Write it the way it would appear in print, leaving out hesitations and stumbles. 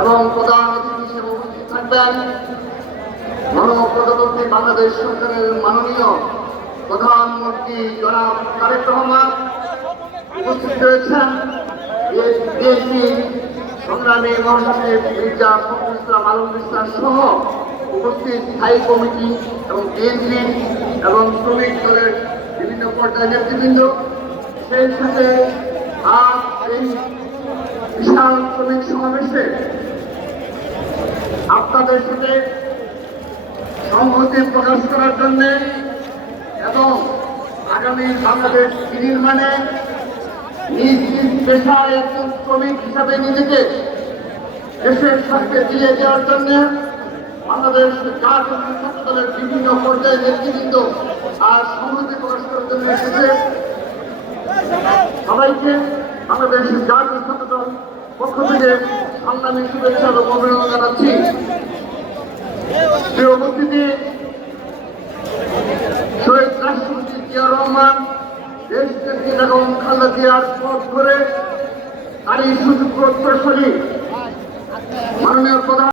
এবং প্রধান অতিথি হিসেবে উপস্থিত থাকবেন গণপ্রজাতন্ত্রী বাংলাদেশ সরকারের মাননীয় প্রধানমন্ত্রী জনাব তারেক রহমান। উপস্থিত রয়েছেন বিএনপি সংগ্রামী মহাসচিব মির্জা ফখরুল ইসলাম আলমগীর সহ উপস্থিত স্থায়ী কমিটি এবং বিএনপি এবং শ্রমিক দলের বিভিন্ন পর্যায়ের নেতৃবৃন্দ। সেই সাথে আজ এই বিশাল শ্রমিক সমাবেশে আপনাদের সাথে সংহতি প্রকাশ করার জন্য এবং আগামী বাংলাদেশ বিনির্মাণে নিজ নিজ পেশায় একজন শ্রমিক হিসাবে নিজেকে দেশের স্বার্থে দিয়ে দেওয়ার জন্য বাংলাদেশ জাতীয় ছাত্র দলের বিভিন্ন পর্যায়ে নেতৃবৃন্দ আর সংহতি প্রকাশ করার জন্য এসেছে। সবাইকে বাংলাদেশ জাতীয় ছাত্র দল পক্ষ থেকে সংগ্রামী শুভেচ্ছা এবং অভিনন্দন জানাচ্ছি। প্রিয় উপস্থিতি, শহীদ রাষ্ট্রপতি জিয়া রহমান দেশ নেত্রী বেগম খালেদা জিয়ার পথ ধরে তারই সুযোগ্য উত্তরসূরি মাননীয় প্রধান